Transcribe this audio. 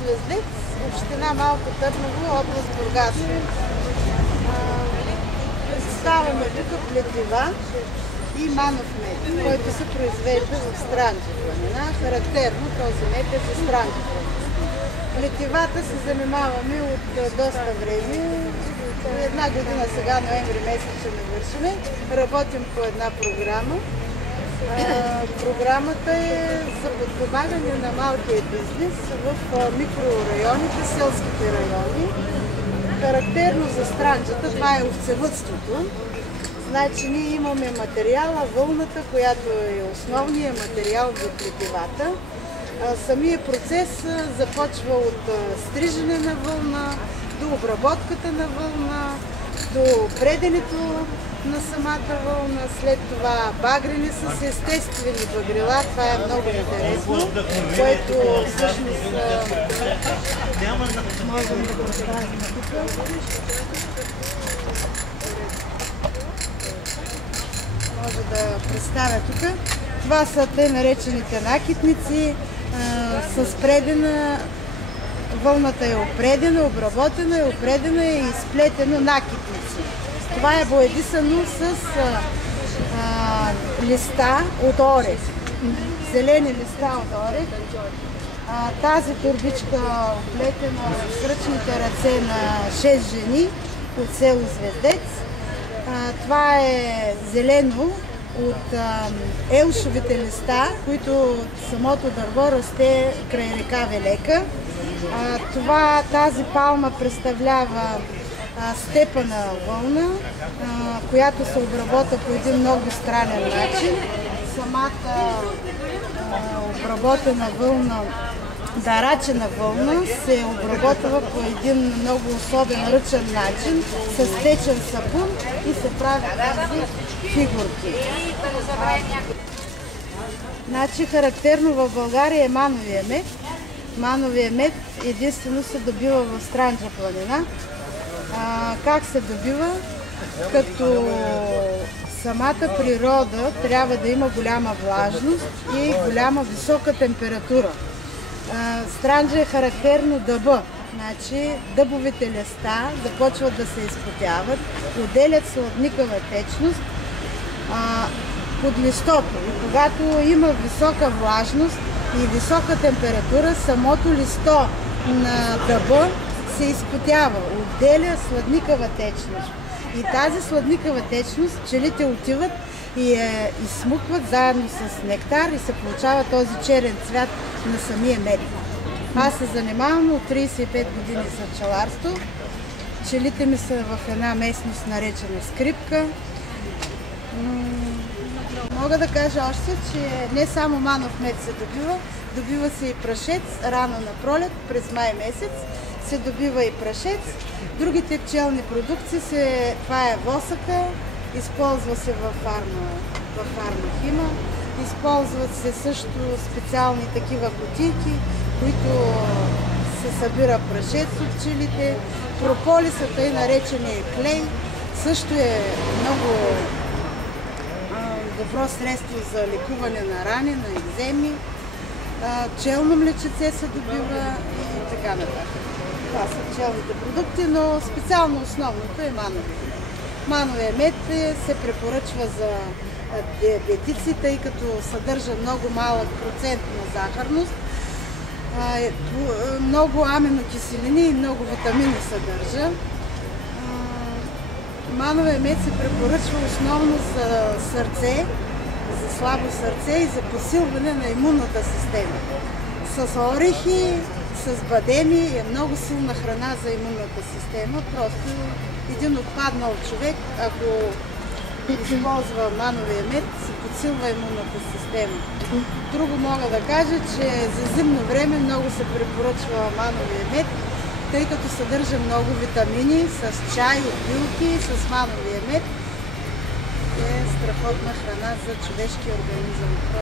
Звездец, община Малко Търново, област Бургас. Представяме тук плетива и манов мед, който се произвежда в Странджа планина. Характерно този мед е за Странджа планина. Плетивата се занимаваме от доста време. Една година сега, ноември месец, ще навършиме. Работим по една програма. Програмата е за подпомагане на малкия бизнес в микрорайоните, селските райони. Характерно за Странджата, това е овцевъдството. Значи ние имаме материала, вълната, която е основният материал за плетивата. Самият процес започва от стрижене на вълна, до обработката на вълна, до преденето на самата вълна, след това багрене с естествени багрила. Това е много интересно, което всъщност можем да представим тук. Може да представя тук. Това са те наречените накитници с предена. Вълната е опредена, обработена е, опредена и изплетено накитници. Това е боядисано с листа от орех, зелени листа от орех. Тази турбичка оплетена с ръчните ръце на 6 жени от село Звездец. Това е зелено от елшовите листа, които от самото дърво расте край река Велека. Тази палма представлява степана вълна, която се обработва по един много странен начин. Самата обработена вълна, дарачена вълна, се обработва по един много особен ръчен начин, с течен сапун и се прави тези фигурки. Значи характерно в България е мановия мед. Мановия мед единствено се добива в Странджа планина. Как се добива? Като самата природа трябва да има голяма влажност и голяма висока температура. Странджа е характерно дъба. Значи дъбовите листа започват да се изпотяват, отделят сладникава течност под листото. И когато има висока влажност и висока температура, самото листо на дъба се изпотява, отделя сладникава течност. И тази сладникава течност пчелите отиват и я изсмукват заедно с нектар и се получава този черен цвят на самия мед. Аз се занимавам от 35 години за пчеларство. Пчелите ми са в една местност наречена Скрипка. Мога да кажа още, че не само манов мед се добива, добива се и прашец рано на пролет, през май месец се добива и прашец. Другите пчелни продукции, това е восъка, използва се във фармахима, използват се също специални такива кутийки, които се събира прашец от пчелите. Прополисът, тъй наречения клей, също е много добро средство за лекуване на рани, на екземи. Пчелно млечице се добива и така нататък. Това са пчелните продукти, но специално основното е мановия. Мановия мед се препоръчва за диабетици, тъй като съдържа много малък процент на захарност, много аминокиселини и много витамини съдържа. Мановия мед се препоръчва основно за сърце, за слабо сърце и за посилване на имунната система. С орехи, с бадеми е много силна храна за имунната система. Просто един отпаднал човек, ако използва мановия мед, се подсилва имунната система. Друго мога да кажа, че за зимно време много се препоръчва мановия мед, тъй като съдържа много витамини, с чай от билки, с мановия мед. Е страхотна храна за човешкия организъм.